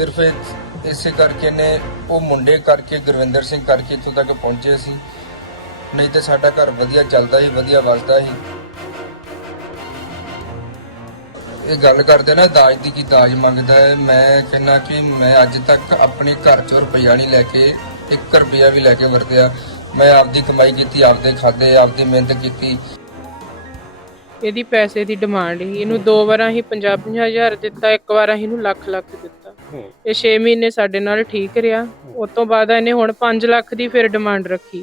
ਸਿਰਫ ਇਸੇ ਕਰਕੇ ਨੇ, ਉਹ ਮੁੰਡੇ ਕਰਕੇ, ਗੁਰਵਿੰਦਰ ਸਿੰਘ ਕਰਕੇ ਇੱਥੋਂ ਤੱਕ ਪਹੁੰਚੇ ਸੀ। ਨਹੀਂ ਤੇ ਸਾਡਾ ਘਰ ਵਧੀਆ ਚੱਲਦਾ ਸੀ, ਵਧੀਆ ਵਸਦਾ ਸੀ। ਇਹ ਗੱਲ ਕਰਦੇ ਨਾ, ਦਾਜ ਦੀ ਕੀ ਦਾਜ ਮੰਗਦਾ ਹੈ? ਮੈਂ ਕਹਿੰਦਾ ਕਿ ਮੈਂ ਅੱਜ ਤੱਕ ਆਪਣੇ ਘਰ ਚੋਂ ਰੁਪਈਆ ਨਹੀਂ ਲੈ ਕੇ 1 ਰੁਪਈਆ ਵੀ ਲੈ ਕੇ ਵਰਤਿਆ। ਮੈਂ ਆਪਦੀ ਕਮਾਈ ਕੀਤੀ, ਆਪਦੇ ਖਾਦੇ, ਆਪਦੀ ਮਿਹਨਤ ਕੀਤੀ। ਇਹਦੀ ਪੈਸੇ ਦੀ ਡਿਮਾਂਡ ਸੀ। ਇਹਨੂੰ ਦੋ ਵਾਰਾਂ ਹੀ 50 ਹਜ਼ਾਰ ਦਿੱਤਾ, ਇੱਕ ਵਾਰ ਅਸੀਂ ਇਹਨੂੰ ਲੱਖ ਲੱਖ ਦਿੱਤਾ। ਇਹ 6 ਮਹੀਨੇ ਸਾਡੇ ਨਾਲ ਠੀਕ ਰਿਹਾ। ਉਸ ਤੋਂ ਬਾਅਦ ਇਹਨੇ ਹੁਣ 5 ਲੱਖ ਦੀ ਫਿਰ ਡਿਮਾਂਡ ਰੱਖੀ।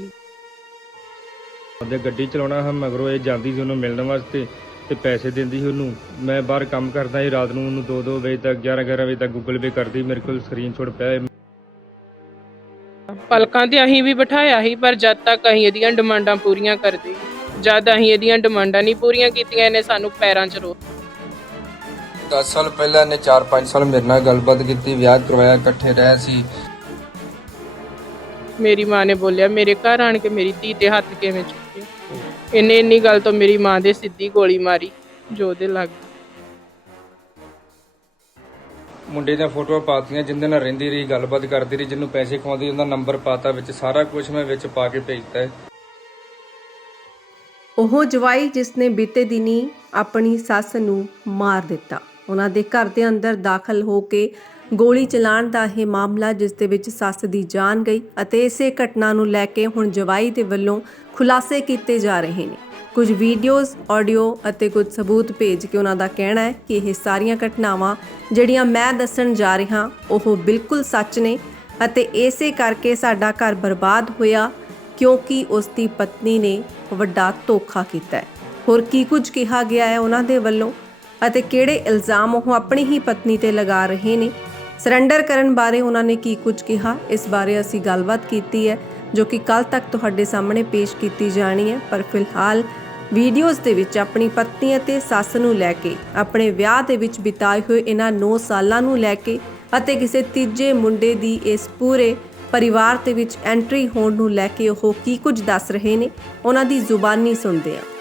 ਉਹਦੇ ਗੱਡੀ ਚਲਾਉਣਾ ਹਾਂ ਮਗਰੋਂ ਇਹ ਜਾਂਦੀ ਸੀ ਉਹਨੂੰ ਮਿਲਣ ਵਾਸਤੇ ਤੇ ਪੈਸੇ ਦਿੰਦੀ ਸੀ ਉਹਨੂੰ। ਮੈਂ ਬਾਹਰ ਕੰਮ ਕਰਦਾ ਸੀ ਰਾਤ ਨੂੰ ਉਹਨੂੰ 2-2 ਵਜੇ ਤੱਕ 11-11 ਵਜੇ ਤੱਕ ਗੂਗਲ ਪੇ ਕਰਦੀ ਮੇਰੇ ਕੋਲ ਸਕਰੀਨਸ਼ਾਟ ਪਿਆ ਹੈ ਪਲਕਾਂ ਤੇ ਅਸੀਂ ਵੀ ਬਿਠਾਇਆ ਸੀ ਪਰ ਜਦ ਤੱਕ ਅਸੀਂ ਇਹਦੀਆਂ ਡਿਮਾਂਡਾਂ ਪੂਰੀਆਂ ਕਰਦੇ ਜਦ ਅਸੀਂ ਇਹਦੀਆਂ ਡਿਮਾਂਡਾਂ ਨਹੀਂ ਪੂਰੀਆਂ ਕੀਤੀਆਂ ਇਹਨੇ ਸਾਨੂੰ ਪੈਰਾਂ 'ਚ ਰੋ 10 ਸਾਲ ਪਹਿਲਾਂ ਇਹਨੇ 4-5 ਸਾਲ ਮੇਰੇ ਨਾਲ ਗੱਲਬਾਤ ਕੀਤੀ ਵਿਆਹ ਕਰਵਾਇਆ ਇਕੱਠੇ ਰਹੇ ਸੀ। ਮੇਰੀ ਮਾਂ ਨੇ ਬੋਲਿਆ ਮੇਰੇ ਘਰ ਆਣ ਕੇ ਮੇਰੀ ਧੀ ਤੇ ਹੱਥ ਕਿਵੇਂ ਚੁੱਕੇ? ਇਹਨੇ ਇੰਨੀ ਗੱਲ ਤੋਂ ਮੇਰੀ ਮਾਂ ਦੇ ਸਿੱਧੀ ਗੋਲੀ ਮਾਰੀ ਜੋ ਉਹਦੇ ਲੱਗ। ਮੁੰਡੇ ਦੀਆਂ ਫੋਟੋਆਂ ਪਾਤੀਆਂ ਜਿੰਦੇ ਨਾਲ ਰਹਿੰਦੀ ਰਹੀ ਗੱਲਬਾਤ ਕਰਦੀ ਰਹੀ ਜਿਹਨੂੰ ਪੈਸੇ ਖਵਾਉਂਦੀ ਉਹਦਾ ਨੰਬਰ ਪਾਤਾ ਵਿੱਚ ਸਾਰਾ ਕੁਝ ਮੈਂ ਵਿੱਚ ਪਾ ਕੇ ਭੇਜਤਾ ਹੈ ਉਹ ਜਵਾਈ ਜਿਸ ਨੇ ਬੀਤੇ ਦਿਨੀ ਆਪਣੀ ਸੱਸ ਨੂੰ ਮਾਰ ਦਿੱਤਾ। ਉਹਨਾਂ ਦੇ ਘਰ ਦੇ ਅੰਦਰ ਦਾਖਲ ਹੋ ਕੇ ਗੋਲੀ ਚਲਾਉਣ ਦਾ ਇਹ ਮਾਮਲਾ ਜਿਸ ਦੇ ਵਿੱਚ ਸੱਸ ਦੀ ਜਾਨ ਗਈ ਅਤੇ ਇਸੇ ਘਟਨਾ ਨੂੰ ਲੈ ਕੇ ਹੁਣ ਜਵਾਈ ਦੇ ਵੱਲੋਂ ਖੁਲਾਸੇ ਕੀਤੇ ਜਾ ਰਹੇ ਨੇ। ਕੁਝ ਵੀਡੀਓਜ਼, ਆਡੀਓ ਅਤੇ ਕੁਝ ਸਬੂਤ ਭੇਜ ਕੇ ਉਹਨਾਂ ਦਾ ਕਹਿਣਾ ਹੈ ਕਿ ਇਹ ਸਾਰੀਆਂ ਘਟਨਾਵਾਂ ਜਿਹੜੀਆਂ ਮੈਂ ਦੱਸਣ ਜਾ ਰਿਹਾ, ਉਹ ਬਿਲਕੁਲ ਸੱਚ ਨੇ ਅਤੇ ਇਸੇ ਕਰਕੇ ਸਾਡਾ ਘਰ ਬਰਬਾਦ ਹੋਇਆ ਕਿਉਂਕਿ ਉਸ ਦੀ ਪਤਨੀ ਨੇ ਵੱਡਾ ਧੋਖਾ ਕੀਤਾ ਹੈ। ਹੋਰ ਕੀ ਕੁਝ ਕਿਹਾ ਗਿਆ ਹੈ ਉਹਨਾਂ ਦੇ ਵੱਲੋਂ? ਅਤੇ ਕਿਹੜੇ ਇਲਜ਼ਾਮ ਉਹ ਆਪਣੀ ਹੀ ਪਤਨੀ ਤੇ ਲਗਾ ਰਹੇ ਨੇ? ਸਰੈਂਡਰ ਕਰਨ ਬਾਰੇ ਉਹਨਾਂ ਨੇ ਕੀ ਕੁਝ ਕਿਹਾ? ਇਸ ਬਾਰੇ ਅਸੀਂ ਗੱਲਬਾਤ ਕੀਤੀ ਹੈ, ਜੋ ਕਿ ਕੱਲ ਤੱਕ ਤੁਹਾਡੇ ਸਾਹਮਣੇ ਪੇਸ਼ ਕੀਤੀ ਜਾਣੀ ਹੈ। ਪਰ ਫਿਲਹਾਲ ਵੀਡੀਓਜ਼ ਦੇ ਵਿੱਚ ਆਪਣੀ ਪਤਨੀ ਅਤੇ ਸੱਸ ਨੂੰ ਲੈ ਕੇ, ਆਪਣੇ ਵਿਆਹ ਦੇ ਵਿੱਚ ਬਿਤਾਏ ਹੋਏ ਇਹਨਾਂ 9 ਸਾਲਾਂ ਨੂੰ ਲੈ ਕੇ ਅਤੇ ਕਿਸੇ ਤੀਜੇ ਮੁੰਡੇ ਦੀ ਇਸ ਪੂਰੇ ਪਰਿਵਾਰ ਦੇ ਵਿੱਚ ਐਂਟਰੀ ਹੋਣ ਨੂੰ ਲੈ ਕੇ ਉਹ ਕੀ ਕੁਝ ਦੱਸ ਰਹੇ ਨੇ, ਉਹਨਾਂ ਦੀ ਜ਼ੁਬਾਨੀ ਸੁਣਦੇ ਹਾਂ।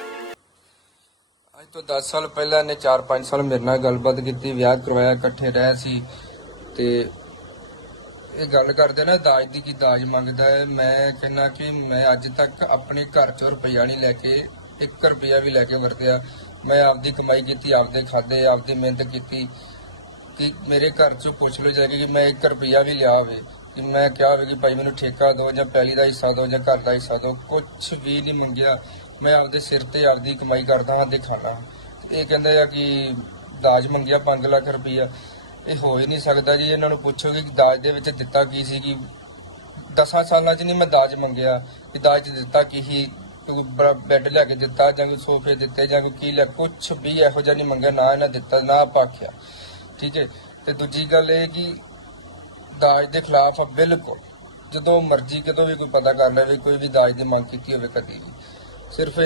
ਅੱਜ ਤੋਂ 10 ਸਾਲ ਪਹਿਲਾਂ ਇਹਨੇ 4-5 ਸਾਲ ਮੇਰੇ ਨਾਲ ਗੱਲਬਾਤ ਕੀਤੀ, ਵਿਆਹ ਕਰਵਾਇਆ, ਇਕੱਠੇ ਰਹੇ ਸੀ ਤੇ ਇਹ ਗੱਲ ਕਰਦੇ ਨਾ, ਦਾਜ ਦੀ ਕੀ ਦਾਜ ਮੰਗਦਾ ਹੈ? ਮੈਂ ਕਹਿੰਦਾ ਕਿ ਮੈਂ ਅੱਜ ਤੱਕ ਆਪਣੇ ਘਰ ਚੋਂ ਰੁਪਈਆ ਨਹੀਂ ਲੈ ਕੇ 1 ਰੁਪਈਆ ਵੀ ਲੈ ਕੇ ਵਰਤਿਆ। ਮੈਂ ਆਪਦੀ ਕਮਾਈ ਕੀਤੀ, ਆਪਦੇ ਖਾਦੇ, ਆਪਦੀ ਮਿਹਨਤ ਕੀਤੀ ਕਿ ਮੇਰੇ ਘਰ ਚੋਂ ਪੁੱਛ ਲਓ ਜਾ ਕਿ ਮੈਂ 1 ਰੁਪਈਆ ਵੀ ਲਿਆ ਹੋਵੇ। ਕਿ ਮੈਂ ਕਿਹਾ ਹੋਵੇ ਕਿ ਭਾਈ ਮੈਨੂੰ ਠੇਕਾ ਦਿਓ ਜਾਂ ਪੈਲੀ ਦਾ ਹਿੱਸਾ ਦਿਓ ਜਾਂ ਘਰ ਦਾ ਹਿੱਸਾ ਦਿਓ ਕੁਝ ਵੀ ਨਹੀਂ ਮੰਗਿਆ। ਮੈਂ ਆਪਦੇ ਸਿਰ ਤੇ ਆਪਦੀ ਕਮਾਈ ਕਰਦਾ ਹਾਂ ਤੇ ਖਾਣਾ ਇਹ ਕਹਿੰਦੇ ਆ ਕਿ ਦਾਜ ਮੰਗਿਆ 5 ਲੱਖ ਰੁਪਈਆ। ਇਹ ਹੋ ਹੀ ਨਹੀਂ ਸਕਦਾ ਜੀ, ਇਹਨਾਂ ਨੂੰ ਪੁੱਛੋਗੇ ਕਿ ਦਾਜ ਦੇ ਵਿੱਚ ਦਿੱਤਾ ਕੀ ਸੀ ਕਿ 10 ਸਾਲਾਂ 'ਚ ਨਹੀਂ ਮੈਂ ਦਾਜ ਮੰਗਿਆ। ਕਿ ਦਾਜ ਦਿੱਤਾ ਕੀ ਹੀ ਬੈੱਡ ਲਿਆ ਕੇ ਦਿੱਤਾ ਜਾਂ ਕੋਈ ਸੋਫੇ ਦਿੱਤੇ ਜਾਂ ਕੋਈ ਕੀ ਲਿਆ ਕੁਛ ਵੀ ਇਹੋ ਜਿਹਾ ਨਹੀਂ ਮੰਗਿਆ, ਨਾ ਇਹਨਾਂ ਦਿੱਤਾ, ਨਾ ਪਾਖਿਆ ਠੀਕ ਹੈ? ਤੇ ਦੂਜੀ ਗੱਲ ਇਹ ਕਿ ਦਾਜ ਦੇ ਖਿਲਾਫ ਆ ਬਿਲਕੁਲ। ਜਦੋਂ ਮਰਜ਼ੀ ਕਦੋਂ ਵੀ ਕੋਈ ਪਤਾ ਕਰ ਲਵੇ, ਕੋਈ ਵੀ ਦਾਜ ਦੀ ਮੰਗ ਕੀਤੀ ਹੋਵੇ ਕਦੀ ਵੀ। ਸਿਰਫ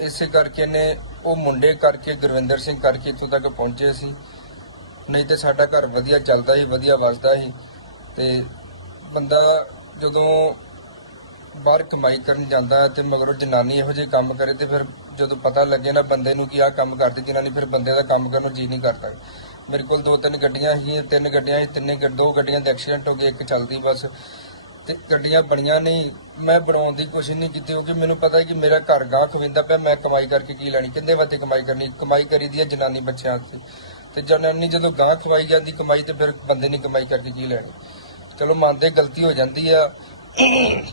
ਇਸੇ ਕਰਕੇ ਨੇ ਉਹ ਮੁੰਡੇ ਕਰਕੇ, ਗੁਰਵਿੰਦਰ ਸਿੰਘ ਕਰਕੇ ਇੱਥੋਂ ਤੱਕ ਪਹੁੰਚੇ ਸੀ। ਨਹੀਂ ਤੇ ਸਾਡਾ ਘਰ ਵਧੀਆ ਚੱਲਦਾ ਸੀ, ਵਧੀਆ ਵਸਦਾ ਸੀ ਤੇ ਬੰਦਾ ਜਦੋਂ ਬਾਹਰ ਕਮਾਈ ਕਰਨ ਜਾਂਦਾ ਹੈ ਤੇ ਮਗਰੋਂ ਜਨਾਨੀ ਇਹੋ ਜਿਹੇ ਕੰਮ ਕਰੇ ਤੇ ਫਿਰ ਜਦੋਂ ਪਤਾ ਲੱਗੇ ਨਾ ਬੰਦੇ ਨੂੰ ਕਿ ਆਹ ਕੰਮ ਕਰਦੀ ਨੇ, ਫਿਰ ਬੰਦੇ ਦਾ ਕੰਮ ਕਰਨ ਨੂੰ ਜੀ ਨਹੀਂ ਕਰਦਾ। ਮੇਰੇ ਕੋਲ ਦੋ ਤਿੰਨ ਗੱਡੀਆਂ ਸੀਗੀਆਂ, ਤਿੰਨ ਗੱਡੀਆਂ ਸੀ, ਤਿੰਨੇ ਦੋ ਗੱਡੀਆਂ ਦੇ ਐਕਸੀਡੈਂਟ ਹੋ ਗਏ, ਇੱਕ ਚੱਲਦੀ ਬਸ। ਤੇ ਗੱਡੀਆਂ ਬਣੀਆਂ ਨਹੀਂ, ਮੈਂ ਬਣਾਉਣ ਦੀ ਕੋਸ਼ਿਸ਼ ਨਹੀਂ ਕੀਤੀ, ਕਿਉਂਕਿ ਮੈਨੂੰ ਪਤਾ ਹੈ ਕਿ ਮੇਰਾ ਘਰ ਗਾਹ ਖਵਿੰਦਾ ਪਿਆ, ਮੈਂ ਕਮਾਈ ਕਰਕੇ ਕੀ ਲੈਣੀ ਕਿੰਦੇ ਵਾਸਤੇ ਕਮਾਈ ਕਰਨੀ, ਕਮਾਈ ਕਰੀਦੀ ਹੈ ਜਨਾਨੀ ਬੱਚਿਆਂ ਤੇ ਤੇ ਜਨਾਨੀ ਜਦੋਂ ਗਾਹ ਖਵਾਈ ਜਾਂਦੀ, ਕਮਾਈ ਤੇ ਫਿਰ ਬੰਦੇ ਨੇ ਕਮਾਈ ਕਰਕੇ ਕੀ ਲੈਣੀ? ਚਲੋ ਮੰਨਦੇ ਗਲਤੀ ਹੋ ਜਾਂਦੀ ਆ,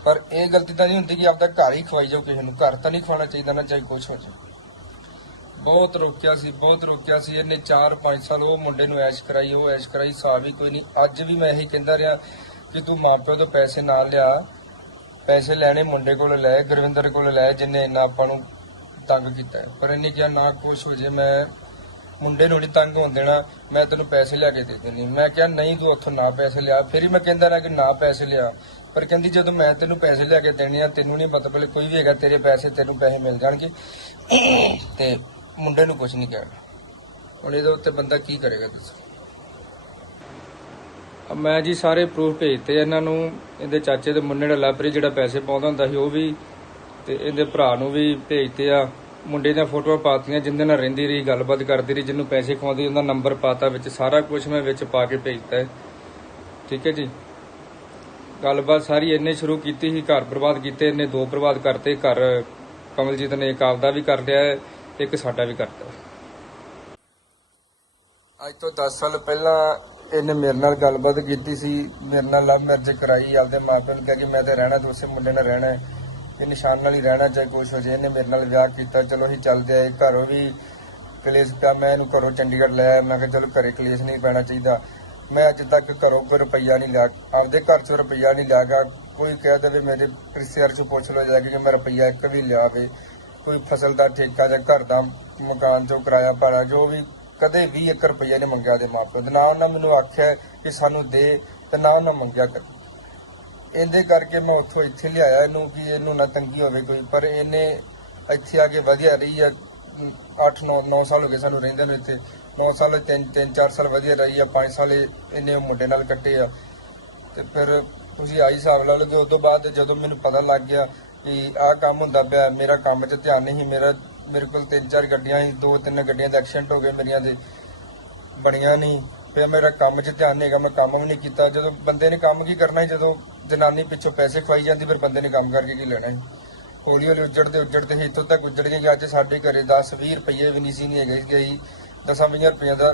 ਪਰ ਇਹ ਗਲਤੀ ਤਾਂ ਨਹੀਂ ਹੁੰਦੀ ਕਿ ਆਪਦਾ ਘਰ ਹੀ ਖਵਾਈ ਜਾਓ ਕਿਸੇ ਨੂੰ, ਘਰ ਤਾਂ ਨਹੀਂ ਖਵਾਉਣਾ ਚਾਹੀਦਾ ਨਾ, ਚਾਹੇ ਕੁਛ ਹੋ ਜਾਵੇ ਬਹੁਤ ਰੋਕਿਆ ਸੀ, ਬਹੁਤ ਰੋਕਿਆ ਸੀ, ਇਹਨੇ 4-5 ਸਾਲ ਉਹ ਮੁੰਡੇ ਨੂੰ ਐਸ਼ ਕਰਾਈ, ਉਹ ਐਸ਼ ਕਰਾਈ, ਸਾਹ ਵੀ ਕੋਈ ਨਹੀਂ, ਅੱਜ ਵੀ ਮੈਂ ਇਹੀ ਕਹਿੰਦਾ ਰਿਹਾ ਕਿ ਤੂੰ ਮਾਪਿਓ ਤੋਂ ਪੈਸੇ ਨਾ ਲਿਆ, ਪੈਸੇ ਲੈਣੇ ਮੁੰਡੇ ਕੋਲ ਲੈ, ਗੁਰਵਿੰਦਰ ਕੋਲ ਲੈ, ਜਿੰਨੇ ਇੰਨਾ ਆਪਾਂ ਨੂੰ ਤੰਗ ਕੀਤਾ। ਪਰ ਇਹਨੇ ਕਿਹਾ ਨਾ ਕੁਛ ਹੋ ਜੇ, ਮੈਂ ਮੁੰਡੇ ਨੂੰ ਨਹੀਂ ਤੰਗ ਹੋਣ ਦੇਣਾ, ਮੈਂ ਤੈਨੂੰ ਪੈਸੇ ਲਿਆ ਕੇ ਦੇ ਦੇਣੇ ਮੈਂ ਕਿਹਾ, ਨਹੀਂ ਤੂੰ ਉੱਥੋਂ ਨਾ ਪੈਸੇ ਲਿਆ। ਫਿਰ ਹੀ ਮੈਂ ਕਹਿੰਦਾ ਨਾ ਕਿ ਨਾ ਪੈਸੇ ਲਿਆ। ਪਰ ਕਹਿੰਦੀ, ਜਦੋਂ ਮੈਂ ਤੈਨੂੰ ਪੈਸੇ ਲਿਆ ਕੇ ਦੇਣੇ ਆ, ਤੈਨੂੰ ਨਹੀਂ ਪਤਾ ਪਹਿਲੇ ਕੋਈ ਵੀ ਹੈਗਾ, ਤੇਰੇ ਪੈਸੇ ਤੈਨੂੰ ਪੈਸੇ ਮਿਲ ਜਾਣਗੇ। ਤੇ ਮੁੰਡੇ ਨੂੰ ਕੁਝ ਨਹੀਂ ਕਹਿਣਾ। ਹੁਣ ਇਹਦੇ ਉੱਤੇ ਬੰਦਾ ਕੀ ਕਰੇਗਾ ਤੁਸੀਂ ਮੈਂ ਜੀ ਸਾਰੇ ਪ੍ਰੂਫ ਭੇਜਤੇ ਇਹਨਾਂ ਨੂੰ, ਇਹਦੇ ਚਾਚੇ ਦੇ ਮੁੰਡੇ ਦਾ ਲਾਪਰੀ ਜਿਹੜਾ ਪੈਸੇ ਪਾਉਂਦਾ ਹੁੰਦਾ ਸੀ ਉਹ ਵੀ, ਤੇ ਇਹਦੇ ਭਰਾ ਨੂੰ ਵੀ ਭੇਜਤੇ ਆ। ਮੁੰਡੇ ਦੀਆਂ ਫੋਟੋਆਂ ਪਾਤੀਆਂ, ਜਿੰਦੇ ਨਾਲ ਰਹਿੰਦੀ ਰਹੀ, ਗੱਲਬਾਤ ਕਰਦੀ ਰਹੀ, ਜਿਹਨੂੰ ਪੈਸੇ ਖਵਾਉਂਦੀ, ਉਹਦਾ ਨੰਬਰ ਪਾਤਾ ਵਿੱਚ, ਸਾਰਾ ਕੁਝ ਮੈਂ ਵਿੱਚ ਪਾ ਕੇ ਭੇਜਤਾ ਹੈ। ਠੀਕ ਹੈ ਜੀ? ਗੱਲਬਾਤ ਸਾਰੀ ਇਹਨੇ ਸ਼ੁਰੂ ਕੀਤੀ ਸੀ, ਘਰ ਬਰਬਾਦ ਕੀਤੇ ਇਹਨੇ ਦੋ ਬਰਬਾਦ ਕਰਤੇ, ਘਰ ਕਮਲਜੀਤ ਨੇ ਇੱਕ ਆਪਦਾ ਵੀ ਕਰ ਲਿਆ ਹੈ, ਇੱਕ ਸਾਡਾ ਵੀ ਕਰਤਾ। ਅੱਜ ਤੋਂ 10 ਸਾਲ ਪਹਿਲਾਂ ਇਹਨੇ ਮੇਰੇ ਨਾਲ ਗੱਲਬਾਤ ਕੀਤੀ ਸੀ, ਮੇਰੇ ਨਾਲ ਲਵ ਮੈਰਿਜ ਕਰਾਈ, ਆਪਦੇ ਮਾਪਿਆਂ ਨੂੰ ਕਿਹਾ ਕਿ ਮੈਂ ਤੇ ਰਹਿਣਾ, ਤੇ ਉਸੇ ਮੁੰਡੇ ਨਾਲ ਰਹਿਣਾ ਹੈ। ਇਹ ਨਿਸ਼ਾਨ ਨਾਲ ਹੀ ਰਹਿਣਾ ਚਾਹੇ ਕੁਛ ਹੋ ਜਾਏ, ਇਹਨੇ ਮੇਰੇ ਨਾਲ ਵਿਆਹ ਕੀਤਾ, ਚਲੋ ਅਸੀਂ ਚੱਲਦੇ ਆਏ, ਘਰੋਂ ਵੀ ਕਲੇਸ਼ ਪਿਆ, ਮੈਂ ਇਹਨੂੰ ਘਰੋਂ ਚੰਡੀਗੜ੍ਹ ਲੈ ਆਇਆ, ਮੈਂ ਕਿਹਾ ਚਲੋ ਘਰੇ ਕਲੇਸ਼ ਨਹੀਂ ਪੈਣਾ ਚਾਹੀਦਾ। ਮੈਂ ਅੱਜ ਤੱਕ ਘਰੋਂ ਕੋਈ ਰੁਪਈਆ ਨਹੀਂ ਲਿਆ, ਆਪਦੇ ਘਰ ਚੋਂ ਰੁਪਈਆ ਨਹੀਂ ਲਿਆ ਗਿਆ ਕੋਈ ਕਹਿ ਦੇਵੇ ਮੇਰੇ ਰਿਸ਼ਤੇਦਾਰ 'ਚੋਂ ਪੁੱਛ ਲਓ ਜਾ ਕੇ ਕਿ ਮੈਂ ਰੁਪਈਆ ਇੱਕ ਵੀ ਲਿਆ ਵੇ। ਕੋਈ ਫਸਲ ਦਾ ਠੇਕਾ ਜਾਂ ਘਰ ਦਾ ਮਕਾਨ ਚੋਂ ਕਿਰਾਇਆ ਭਾੜਾ ਜੋ ਵੀ ਕਦੇ ਵੀ 1 ਰੁਪਈਆ ਨਹੀਂ ਮੰਗਿਆ ਦੇ ਮਾਪਿਓ ਦੇ। ਨਾ ਉਹਨਾਂ ਮੈਨੂੰ ਆਖਿਆ ਕਿ ਸਾਨੂੰ ਦੇ ਤੇ ਨਾ ਉਹਨਾਂ ਮੰਗਿਆ ਕਰ ਇਹਦੇ ਕਰਕੇ ਮੈਂ ਉੱਥੋਂ ਇੱਥੇ ਲਿਆਇਆ ਇਹਨੂੰ ਕਿ ਇਹਨੂੰ ਨਾ ਤੰਗੀ ਹੋਵੇ ਕੋਈ, ਪਰ ਇਹਨੇ ਇੱਥੇ ਆ ਕੇ ਵਧੀਆ ਰਹੀ ਆ। 8 9 9 ਸਾਲ ਹੋ ਗਏ ਸਾਨੂੰ ਰਹਿੰਦੇ ਨੇ ਇੱਥੇ। 9 ਸਾਲ 3 3 4 ਸਾਲ ਵਧੀਆ ਰਹੀ ਆ। 5 ਸਾਲ ਇਹ- ਇਹਨੇ ਉਹ ਮੁੰਡੇ ਨਾਲ ਕੱਟੇ ਆ। ਤੇ ਫਿਰ ਤੁਸੀਂ ਆਈ ਹਿਸਾਬ ਲਾ ਲਓ ਕਿ ਉਸ ਤੋਂ ਬਾਅਦ ਜਦੋਂ ਮੈਨੂੰ ਪਤਾ ਲੱਗ ਗਿਆ ਕਿ ਆਹ ਕੰਮ ਹੁੰਦਾ ਪਿਆ, ਮੇਰਾ ਕੰਮ 'ਚ ਧਿਆਨ ਨਹੀਂ ਸੀ, ਮੇਰਾ ਮੇਰੇ ਕੋਲ ਤਿੰਨ ਚਾਰ ਗੱਡੀਆਂ ਸੀ, ਦੋ ਤਿੰਨ ਗੱਡੀਆਂ ਦੇ ਐਕਸੀਡੈਂਟ ਹੋ ਗਏ ਮੇਰੀਆਂ ਦੇ, ਬਣੀਆਂ ਨਹੀਂ। ਫਿਰ ਮੇਰਾ ਕੰਮ 'ਚ ਧਿਆਨ ਨਹੀਂ ਹੈਗਾ, ਮੈਂ ਕੰਮ ਵੀ ਨਹੀਂ ਕੀਤਾ। ਜਦੋਂ ਬੰਦੇ ਨੇ ਕੰਮ ਕੀ ਕਰਨਾ ਸੀ, ਜਦੋਂ ਜਨਾਨੀ ਪਿੱਛੋਂ ਪੈਸੇ ਖਵਾਈ ਜਾਂਦੀ, ਫਿਰ ਬੰਦੇ ਨੇ ਕੰਮ ਕਰਕੇ ਕੀ ਲੈਣਾ ਸੀ? ਹੌਲੀ ਹੌਲੀ ਉੱਜੜਦੇ ਉੱਜੜਦੇ ਸੀ ਇੱਥੋਂ ਤੱਕ ਉੱਜੜ ਗਏ ਕਿ ਅੱਜ ਸਾਡੇ ਘਰੇ 10 20 ਰੁਪਏ ਵੀ ਨਹੀਂ ਸੀ, ਨਹੀਂ ਹੈਗੇ ਗਈ 10 20 ਰੁਪਏ ਦਾ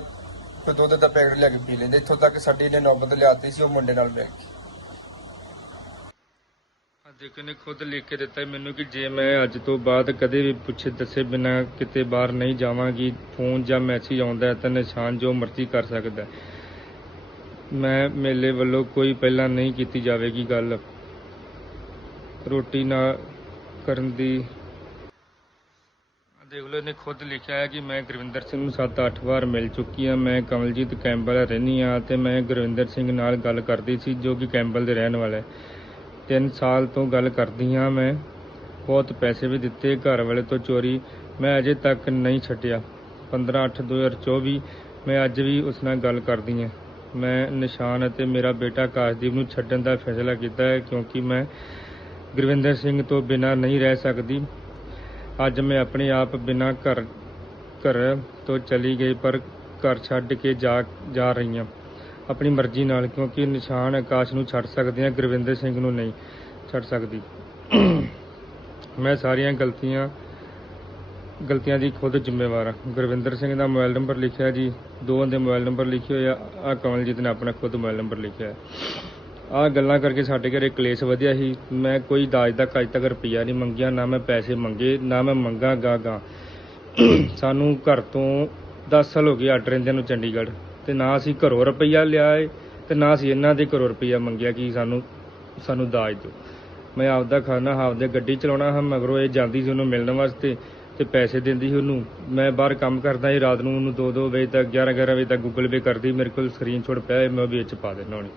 ਕੋਈ ਦੁੱਧ ਦਾ ਪੈਕਟ ਲਿਆ ਕੇ ਪੀ ਲੈਂਦੇ। ਇੱਥੋਂ ਤੱਕ ਸਾਡੀ ਨੇ ਨੌਬਤ ਲਿਆਤੀ ਸੀ, ਉਹ ਮੁੰਡੇ ਨਾਲ ਮਿਲ ਕੇ। ਦੇਖੋ ਨੇ ਖੁਦ ਲਿਖ ਕੇ ਦਿੱਤਾ ਹੈ ਮੈਨੂੰ ਕਿ ਜੇ ਮੈਂ ਅੱਜ ਤੋਂ ਬਾਅਦ ਕਦੇ ਵੀ ਪੁੱਛੇ ਦੱਸੇ ਬਿਨਾ ਕਿਤੇ ਬਾਹਰ ਨਹੀਂ ਜਾਵਾਂਗੀ ਫੋਨ ਜਾਂ ਮੈਸੇਜ ਆਉਂਦਾ ਹੈ ਤਾਂ ਨਿਸ਼ਾਨ ਜੋ ਮਰਜ਼ੀ ਕਰ ਸਕਦਾ ਹੈ। ਮੈਂ ਮੇਲੇ ਵੱਲੋਂ ਕੋਈ ਪਹਿਲਾਂ ਨਹੀਂ ਕੀਤੀ ਜਾਵੇਗੀ ਗੱਲ। ਰੋਟੀ ਨਾ ਕਰਨ ਦੀ ਦੇਖ ਲਓ, ਇਹਨੇ ਖੁਦ ਲਿਖਿਆ ਹੈ ਕਿ ਮੈਂ ਗੁਰਵਿੰਦਰ ਸਿੰਘ ਨੂੰ 7-8 ਵਾਰ ਮਿਲ ਚੁੱਕੀ ਹਾਂ। ਮੈਂ ਕਮਲਜੀਤ ਕੈਂਬਲ ਰਹਿੰਦੀ ਹਾਂ ਤੇ ਮੈਂ ਗੁਰਵਿੰਦਰ ਸਿੰਘ ਨਾਲ ਗੱਲ ਕਰਦੀ ਸੀ, ਜੋ ਕਿ ਕੈਂਬਲ ਦੇ ਰਹਿਣ ਵਾਲਾ ਹੈ। ਤਿੰਨ ਸਾਲ ਤੋਂ ਗੱਲ ਕਰਦੀ ਹਾਂ ਮੈਂ। ਬਹੁਤ ਪੈਸੇ ਵੀ ਦਿੱਤੇ ਘਰ ਵਾਲੇ ਤੋਂ ਚੋਰੀ। ਮੈਂ ਅਜੇ ਤੱਕ ਨਹੀਂ ਛੱਡਿਆ। 15/8/2024 ਮੈਂ ਅੱਜ ਵੀ ਉਸ ਨਾਲ ਗੱਲ ਕਰਦੀ ਹਾਂ। ਮੈਂ ਨਿਸ਼ਾਨ ਅਤੇ ਮੇਰਾ ਬੇਟਾ ਕਾਸ਼ਦੀਪ ਨੂੰ ਛੱਡਣ ਦਾ ਫੈਸਲਾ ਕੀਤਾ ਹੈ ਕਿਉਂਕਿ ਮੈਂ ਗੁਰਵਿੰਦਰ ਸਿੰਘ ਤੋਂ ਬਿਨਾਂ ਨਹੀਂ ਰਹਿ ਸਕਦੀ। ਅੱਜ ਮੈਂ ਆਪਣੇ ਆਪ ਬਿਨਾਂ ਘਰ ਘਰ ਤੋਂ ਚਲੀ ਗਈ ਪਰ ਘਰ ਛੱਡ ਕੇ ਜਾ ਜਾ ਰਹੀ ਹਾਂ। ਆਪਣੀ ਮਰਜ਼ੀ ਨਾਲ, ਕਿਉਂਕਿ ਨਿਸ਼ਾਨ ਆਕਾਸ਼ ਨੂੰ ਛੱਡ ਸਕਦੇ ਹਾਂ ਗੁਰਵਿੰਦਰ ਸਿੰਘ ਨੂੰ ਨਹੀਂ ਛੱਡ ਸਕਦੀ। ਮੈਂ ਸਾਰੀਆਂ ਗਲਤੀਆਂ ਗਲਤੀਆਂ ਦੀ ਖੁਦ ਜ਼ਿੰਮੇਵਾਰ ਹਾਂ। ਗੁਰਵਿੰਦਰ ਸਿੰਘ ਦਾ ਮੋਬਾਈਲ ਨੰਬਰ ਲਿਖਿਆ ਜੀ, ਦੋਵਾਂ ਦੇ ਮੋਬਾਈਲ ਨੰਬਰ ਲਿਖੇ ਹੋਏ ਆ ਆ ਕਮਲਜੀਤ ਨੇ ਆਪਣਾ ਖੁਦ ਮੋਬਾਈਲ ਨੰਬਰ ਲਿਖਿਆ। ਹੈ ਆ ਗੱਲਾਂ ਕਰਕੇ ਸਾਡੇ ਘਰੇ ਕਲੇਸ਼ ਵਧਿਆ ਸੀ। ਮੈਂ ਕੋਈ ਦਾਜ ਦਾ ਅੱਜ ਤੱਕ ਰੁਪਈਆ ਨਹੀਂ ਮੰਗਿਆ, ਨਾ ਮੈਂ ਪੈਸੇ ਮੰਗੇ, ਨਾ ਮੈਂ ਮੰਗਾਂਗਾ ਗਾ ਸਾਨੂੰ ਘਰ ਤੋਂ 10 ਸਾਲ ਹੋ ਗਏ, ਅੱਡ ਰਹਿੰਦਿਆਂ ਨੂੰ ਚੰਡੀਗੜ੍ਹ। ਤੇ ਨਾ ਅਸੀਂ ਘਰੋਂ ਰੁਪਈਆ ਲਿਆ ਏ ਤੇ ਨਾ ਅਸੀਂ ਇਹਨਾਂ ਦੇ ਘਰੋਂ ਰੁਪਈਆ ਮੰਗਿਆ ਕਿ ਸਾਨੂੰ ਸਾਨੂੰ ਦਾਜ ਦਿਓ। ਮੈਂ ਆਪਦਾ ਖਾਣਾ, ਆਪਦੇ ਗੱਡੀ ਚਲਾਉਣਾ ਹਾਂ, ਮਗਰੋਂ ਇਹ ਜਾਂਦੀ ਸੀ ਉਹਨੂੰ ਮਿਲਣ ਵਾਸਤੇ ਤੇ ਪੈਸੇ ਦਿੰਦੀ ਸੀ ਉਹਨੂੰ। ਮੈਂ ਬਾਹਰ ਕੰਮ ਕਰਦਾ ਸੀ, ਰਾਤ ਨੂੰ ਉਹਨੂੰ 2-2 ਵਜੇ ਤੱਕ 11-11 ਵਜੇ ਤੱਕ ਗੂਗਲ ਪੇ ਕਰਦੀ, ਮੇਰੇ ਕੋਲ ਸਕਰੀਨਸ਼ਾਟ ਪਿਆ ਹੈ ਮੈਂ ਉਹ ਵੀ ਇਹ ਪਾ ਦੇਣਾ ਹੁਣ।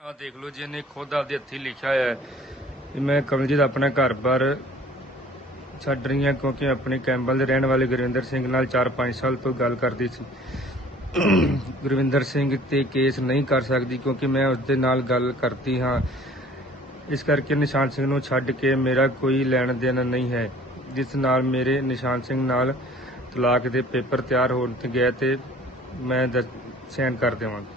ਆ ਦੇਖ ਲਓ ਜੀ, ਇਹਨੇ ਖੁਦ ਆਪਦੇ ਹੱਥੀ ਲਿਖਿਆ ਹੋਇਆ ਹੈ। ਕਿ ਮੈਂ ਕਮਲਜੀਤ, ਆਪਣਾ ਘਰ-ਬਾਰ ਛੱਡ ਰਹੀ ਹਾਂ ਕਿਉਂਕਿ ਆਪਣੇ ਕੈਂਬਲ ਦੇ ਰਹਿਣ ਵਾਲੇ ਗੁਰਵਿੰਦਰ ਸਿੰਘ ਨਾਲ 4-5 ਸਾਲ ਤੋਂ ਗੱਲ ਕਰਦੀ ਸੀ। ਗੁਰਵਿੰਦਰ ਸਿੰਘ ਤੇ ਕੇਸ ਨਹੀਂ ਕਰ ਸਕਦੀ ਕਿਉਂਕਿ ਮੈਂ ਉਸ ਦੇ ਨਾਲ ਗੱਲ ਕਰਦੀ ਹਾਂ। ਇਸ ਕਰਕੇ ਨਿਸ਼ਾਨ ਸਿੰਘ ਨੂੰ ਛੱਡ ਕੇ ਮੇਰਾ ਕੋਈ ਲੈਣ ਦੇਣ ਨਹੀਂ ਹੈ, ਜਿਸ ਨਾਲ ਮੇਰੇ ਨਿਸ਼ਾਨ ਸਿੰਘ ਨਾਲ ਤਲਾਕ ਦੇ ਪੇਪਰ ਤਿਆਰ ਹੋਣ ਤੇ ਗਏ ਤੇ ਮੈਂ ਸਾਈਨ ਕਰ ਦੇਵਾਂਗਾ।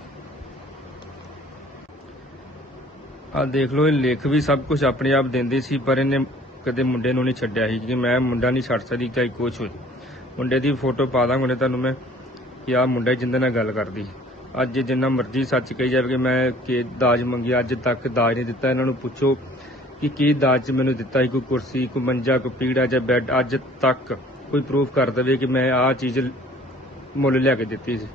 ਆ ਦੇਖ ਲਓ, ਇਹ ਲਿਖ ਵੀ ਸਭ ਕੁਝ ਆਪਣੇ ਆਪ ਦਿੰਦੀ ਸੀ, ਪਰ ਇਹਨੇ ਕਦੇ ਮੁੰਡੇ ਨੂੰ ਨਹੀਂ ਛੱਡਿਆ ਸੀ ਕਿ ਮੈਂ ਮੁੰਡਾ ਨਹੀਂ ਛੱਡ ਸਕਦੀ ਚਾਹੇ ਕੁਛ ਹੋ ਮੁੰਡੇ ਦੀ ਫੋਟੋ ਪਾ ਦਾਂਗਾ ਉਹਨੇ ਤੁਹਾਨੂੰ ਮੈਂ, ਕਿ ਆਹ ਮੁੰਡਾ ਜਿੰਦੇ ਨਾਲ ਗੱਲ ਕਰਦੀ। ਅੱਜ ਜਿੰਨਾ ਮਰਜ਼ੀ ਸੱਚ ਕਹੀ ਜਾਵੇ ਕਿ ਮੈਂ ਕਿ ਦਾਜ ਮੰਗਿਆ ਅੱਜ ਤੱਕ ਦਾਜ ਨਹੀਂ ਦਿੱਤਾ, ਇਹਨਾਂ ਨੂੰ ਪੁੱਛੋ ਕਿ ਕੀ ਦਾਜ ਚ ਮੈਨੂੰ ਦਿੱਤਾ ਸੀ, ਕੋਈ ਕੁਰਸੀ, ਕੋਈ ਮੰਜਾ, ਕੋਈ ਪੀੜਾ ਜਾਂ ਬੈੱਡ। ਅੱਜ ਤੱਕ ਕੋਈ ਪ੍ਰੂਫ ਕਰ ਦੇਵੇ ਕਿ ਮੈਂ ਆਹ ਚੀਜ਼ ਮੁੱਲ ਲਿਆ ਕੇ ਦਿੱਤੀ ਸੀ।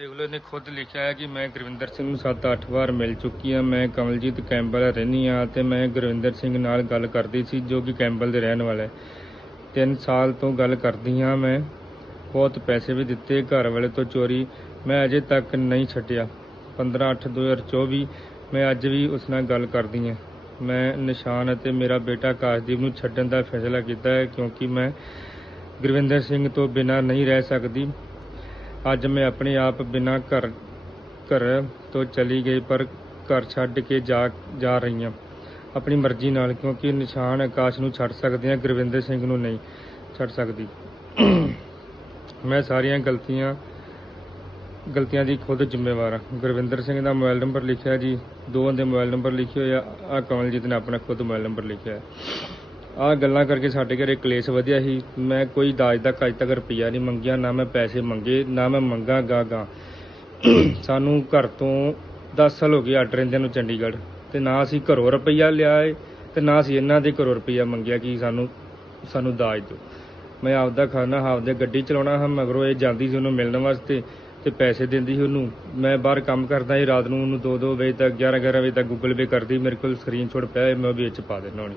ਦੇਖ ਲਓ ਇਹਨੇ ਖੁਦ ਲਿਖਿਆ ਹੈ ਕਿ ਮੈਂ ਗੁਰਵਿੰਦਰ ਸਿੰਘ ਨੂੰ 7-8 ਵਾਰ ਮਿਲ ਚੁੱਕੀ ਹਾਂ। ਮੈਂ ਕਮਲਜੀਤ ਕੈਂਬਲ ਰਹਿੰਦੀ ਹਾਂ ਤੇ ਮੈਂ ਗੁਰਵਿੰਦਰ ਸਿੰਘ ਨਾਲ ਗੱਲ ਕਰਦੀ ਸੀ, ਜੋ ਕਿ ਕੈਂਬਲ ਦੇ ਰਹਿਣ ਵਾਲਾ ਹੈ। ਤਿੰਨ ਸਾਲ ਤੋਂ ਗੱਲ ਕਰਦੀ ਹਾਂ ਮੈਂ। ਬਹੁਤ ਪੈਸੇ ਵੀ ਦਿੱਤੇ, ਘਰ ਵਾਲੇ ਤੋਂ ਚੋਰੀ। ਮੈਂ ਅਜੇ ਤੱਕ ਨਹੀਂ ਛੱਡਿਆ। 15/8/2024 ਮੈਂ ਅੱਜ ਵੀ ਉਸ ਨਾਲ ਗੱਲ ਕਰਦੀ ਹਾਂ। ਮੈਂ ਨਿਸ਼ਾਨ ਅਤੇ ਮੇਰਾ ਬੇਟਾ ਕਾਸ਼ਦੀਪ ਨੂੰ ਛੱਡਣ ਦਾ ਫੈਸਲਾ ਕੀਤਾ ਹੈ, ਕਿਉਂਕਿ ਮੈਂ ਗੁਰਵਿੰਦਰ ਸਿੰਘ ਤੋਂ ਬਿਨਾਂ ਨਹੀਂ ਰਹਿ ਸਕਦੀ। ਅੱਜ ਮੈਂ ਆਪਣੇ ਆਪ ਬਿਨਾਂ ਘਰ ਘਰ ਤੋਂ ਚਲੀ ਗਈ ਪਰ ਘਰ ਛੱਡ ਕੇ ਜਾ ਜਾ ਰਹੀ ਹਾਂ। ਆਪਣੀ ਮਰਜ਼ੀ ਨਾਲ, ਕਿਉਂਕਿ ਨਿਸ਼ਾਨ ਆਕਾਸ਼ ਨੂੰ ਛੱਡ ਸਕਦੇ ਹਾਂ, ਗੁਰਵਿੰਦਰ ਸਿੰਘ ਨੂੰ ਨਹੀਂ ਛੱਡ ਸਕਦੀ। ਮੈਂ ਸਾਰੀਆਂ ਗਲਤੀਆਂ ਗਲਤੀਆਂ ਦੀ ਖੁਦ ਜ਼ਿੰਮੇਵਾਰ ਹਾਂ। ਗੁਰਵਿੰਦਰ ਸਿੰਘ ਦਾ ਮੋਬਾਈਲ ਨੰਬਰ ਲਿਖਿਆ ਜੀ, ਦੋਵਾਂ ਦੇ ਮੋਬਾਈਲ ਨੰਬਰ ਲਿਖੇ ਹੋਏ ਆ ਆ ਕਮਲਜੀਤ ਨੇ ਆਪਣਾ ਖੁਦ ਮੋਬਾਈਲ ਨੰਬਰ ਲਿਖਿਆ ਹੈ। ਆਹ ਗੱਲਾਂ ਕਰਕੇ ਸਾਡੇ ਘਰੇ ਕਲੇਸ਼ ਵਧਿਆ ਸੀ। ਮੈਂ ਕੋਈ ਦਾਜ ਦਾ ਅੱਜ ਤੱਕ ਰੁਪਈਆ ਨਹੀਂ ਮੰਗਿਆ ਨਾ ਮੈਂ ਪੈਸੇ ਮੰਗੇ ਨਾ ਮੈਂ ਮੰਗਾ ਗਾ ਗਾ ਸਾਨੂੰ ਘਰ ਤੋਂ 10 ਸਾਲ ਹੋ ਗਏ ਅੱਡ ਰਹਿੰਦਿਆਂ ਨੂੰ ਚੰਡੀਗੜ੍ਹ ਤੇ ਨਾ ਅਸੀਂ ਘਰੋਂ ਰੁਪਈਆ ਲਿਆ ਏ ਤੇ ਨਾ ਅਸੀਂ ਇਹਨਾਂ ਦੇ ਘਰੋਂ ਰੁਪਈਆ ਮੰਗਿਆ ਕਿ ਸਾਨੂੰ ਸਾਨੂੰ ਦਾਜ ਦਿਓ। ਮੈਂ ਆਪਦਾ ਖਾਣਾ ਆਪਦੇ ਗੱਡੀ ਚਲਾਉਣਾ ਹਾਂ ਮਗਰੋਂ ਇਹ ਜਾਂਦੀ ਸੀ ਉਹਨੂੰ ਮਿਲਣ ਵਾਸਤੇ ਤੇ ਪੈਸੇ ਦਿੰਦੀ ਸੀ ਉਹਨੂੰ। ਮੈਂ ਬਾਹਰ ਕੰਮ ਕਰਦਾ ਸੀ ਰਾਤ ਨੂੰ ਉਹਨੂੰ 2-2 ਵਜੇ ਤੱਕ 11-11 ਵਜੇ ਤੱਕ ਗੂਗਲ ਪੇ ਕਰਦੀ ਮੇਰੇ ਕੋਲ ਸਕਰੀਨਸ਼ਾਟ ਪਿਆ ਹੈ, ਮੈਂ ਉਹ ਵੀ ਇਹ 'ਚ ਪਾ ਦੇਣਾ ਹੁਣੀ।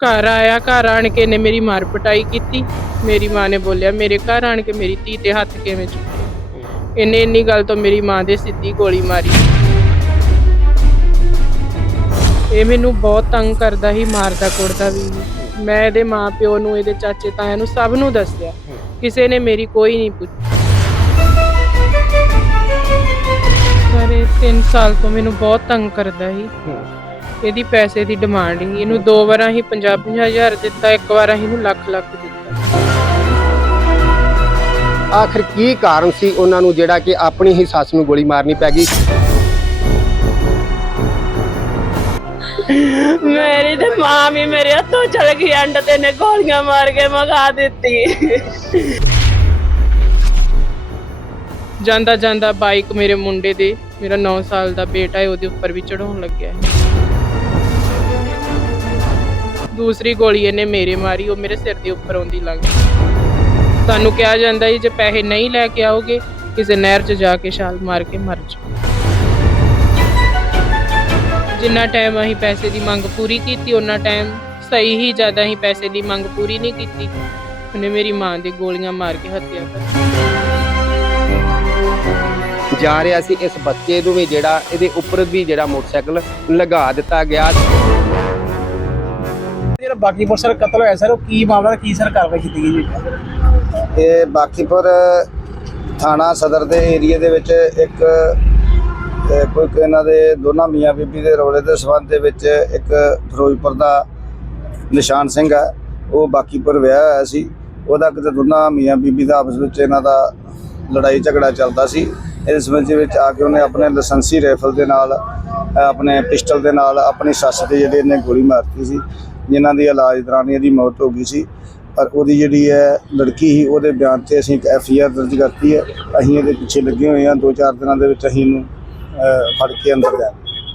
ਘਰ ਆਇਆ, ਘਰ ਆਣ ਕੇ ਨੇ ਮੇਰੀ ਮਾਰ ਪਟਾਈ ਕੀਤੀ। ਮੇਰੀ ਮਾਂ ਨੇ ਬੋਲਿਆ, ਮੇਰੇ ਘਰ ਆਣ ਕੇ ਮੇਰੀ ਧੀ ਤੇ ਹੱਥ ਕਿਵੇਂ ਚੁੱਕੇ? ਇਹਨੇ ਇੰਨੀ ਗੱਲ ਤੋਂ ਮੇਰੀ ਮਾਂ ਦੇ ਸਿੱਧੀ ਗੋਲੀ ਮਾਰੀ। ਇਹ ਮੈਨੂੰ ਬਹੁਤ ਤੰਗ ਕਰਦਾ ਸੀ, ਮਾਰਦਾ ਕੁੱਟਦਾ ਵੀ। ਮੈਂ ਇਹਦੇ ਮਾਂ ਪਿਓ ਨੂੰ, ਇਹਦੇ ਚਾਚੇ ਤਾਇਆਂ ਨੂੰ ਸਭ ਨੂੰ ਦੱਸਿਆ। ਕਿਸੇ ਨੇ ਮੇਰੀ ਕੋਈ ਨਹੀਂ ਪੁੱਛੀ ਸਾਰੇ 3 ਸਾਲ ਤੋਂ ਮੈਨੂੰ ਬਹੁਤ ਤੰਗ ਕਰਦਾ ਸੀ। ਇਹਦੀ ਪੈਸੇ ਦੀ ਡਿਮਾਂਡ ਸੀ। ਇਹਨੂੰ ਦੋ ਵਾਰਾਂ ਹੀ 50 ਹਜ਼ਾਰ ਦਿੱਤਾ ਇੱਕ ਵਾਰ ਅਸੀਂ ਇਹਨੂੰ ਲੱਖ ਲੱਖ ਦਿੱਤਾ। ਆਖਰ ਕੀ ਕਾਰਨ ਸੀ ਉਹਨਾਂ ਨੂੰ ਜਿਹੜਾ ਕਿ ਆਪਣੀ ਹੀ ਸੱਸ ਨੂੰ ਗੋਲੀ ਮਾਰਨੀ ਪੈ ਗਈ? ਮੇਰੀ ਤੇ ਮਾਂ ਵੀ ਮੇਰੇ ਹੱਥੋਂ ਚਲ ਗਈ ਐਂਡ ਤੇ ਨੇ ਗੋਲੀਆਂ ਮਾਰ ਕੇ ਮਗਾ ਦਿੱਤੀ। ਜਾਂਦਾ ਜਾਂਦਾ ਬਾਈਕ ਮੇਰੇ ਮੁੰਡੇ ਦੇ ਮੇਰਾ 9 ਸਾਲ ਦਾ ਬੇਟਾ ਹੈ ਉਹਦੇ ਉੱਪਰ ਵੀ ਚੜਾਉਣ ਲੱਗਿਆ ਹੈ। ਦੂਸਰੀ ਗੋਲੀ ਇਹਨੇ ਮੇਰੇ ਮਾਰੀ, ਉਹ ਮੇਰੇ ਸਿਰ ਦੇ ਉੱਪਰ ਆਉਂਦੀ ਲੱਗ ਗਈ। ਸਾਨੂੰ ਕਿਹਾ ਜਾਂਦਾ ਹੈ ਜੇ ਪੈਸੇ ਨਹੀਂ ਲੈ ਕੇ ਆਓਗੇ, ਕਿਸੇ ਨਹਿਰ 'ਚ ਜਾ ਕੇ ਛਾਲ ਮਾਰ ਕੇ ਮਰ ਜਾਓ। ਜਿੰਨਾ ਟਾਈਮ ਅਸੀਂ ਪੈਸੇ ਦੀ ਮੰਗ ਪੂਰੀ ਕੀਤੀ ਉਹਨਾਂ ਟਾਈਮ ਸਹੀ ਹੀ ਜ਼ਿਆਦਾ ਹੀ ਪੈਸੇ ਦੀ ਮੰਗ ਪੂਰੀ ਨਹੀਂ ਕੀਤੀ, ਉਹਨੇ ਮੇਰੀ ਮਾਂ ਦੇ ਗੋਲੀਆਂ ਮਾਰ ਕੇ ਹੱਤਿਆ ਕਰ ਜਾ ਰਿਹਾ ਸੀ ਇਸ ਬੱਚੇ ਨੂੰ ਵੀ ਜਿਹੜਾ, ਇਹਦੇ ਉੱਪਰ ਵੀ ਜਿਹੜਾ ਮੋਟਰਸਾਈਕਲ ਲਗਾ ਦਿੱਤਾ ਗਿਆ ਜਿਹੜਾ ਬਾਕੀਪੁਰ ਸਰ ਕਤਲ ਹੋਇਆ ਸਰ, ਉਹ ਕੀ ਮਾਮਲਾ ਕੀ ਸਰ ਕਾਰਵਾਈ ਕੀਤੀ ਗਈ ਜੀ? ਇਹ ਬਾਕੀਪੁਰ ਥਾਣਾ ਸਦਰ ਦੇ ਏਰੀਆ ਦੇ ਵਿੱਚ ਇੱਕ ਕੋਈ ਇਹਨਾਂ ਦੇ ਦੋਨਾਂ ਮੀਆਂ ਬੀਬੀ ਦੇ ਰੌਲੇ ਦੇ ਸਬੰਧ ਦੇ ਵਿੱਚ ਇੱਕ ਫਿਰੋਜ਼ਪੁਰ ਦਾ ਨਿਸ਼ਾਨ ਸਿੰਘ ਹੈ। ਉਹ ਬਾਕੀਪੁਰ ਵਿਆਹ ਹੋਇਆ ਸੀ। ਉਹਦਾ ਕਿਤੇ ਦੋਨਾਂ ਮੀਆਂ ਬੀਬੀ ਦਾ ਆਪਸ ਵਿੱਚ ਇਹਨਾਂ ਦਾ ਲੜਾਈ ਝਗੜਾ ਚੱਲਦਾ ਸੀ। ਇਸ ਸੰਬੰਧ ਵਿੱਚ ਆ ਕੇ ਉਹਨੇ ਆਪਣੇ ਲਾਇਸੈਂਸੀ ਰਾਈਫਲ ਦੇ ਨਾਲ, ਆਪਣੇ ਪਿਸਟਲ ਦੇ ਨਾਲ ਆਪਣੀ ਸੱਸ ਤੇ ਜਿਹੜੇ ਇਹਨੇ ਗੋਲੀ ਮਾਰਤੀ ਸੀ। ਜਿਨ੍ਹਾਂ ਦੀ ਇਲਾਜ ਦੌਰਾਨ ਇਹਦੀ ਮੌਤ ਹੋ ਗਈ ਸੀ। ਪਰ ਉਹਦੀ ਜਿਹੜੀ ਹੈ ਲੜਕੀ ਸੀ, ਉਹਦੇ ਬਿਆਨ ਤੇ ਅਸੀਂ ਇੱਕ ਐਫ ਆਈ ਆਰ ਦਰਜ ਕਰਤੀ ਹੈ। ਅਸੀਂ ਇਹਦੇ ਪਿੱਛੇ ਲੱਗੇ ਹੋਏ ਹਾਂ। ਦੋ ਚਾਰ ਦਿਨਾਂ ਦੇ ਵਿੱਚ ਅਸੀਂ ਇਹਨੂੰ ਫੜ ਕੇ ਅੰਦਰ ਲਿਆ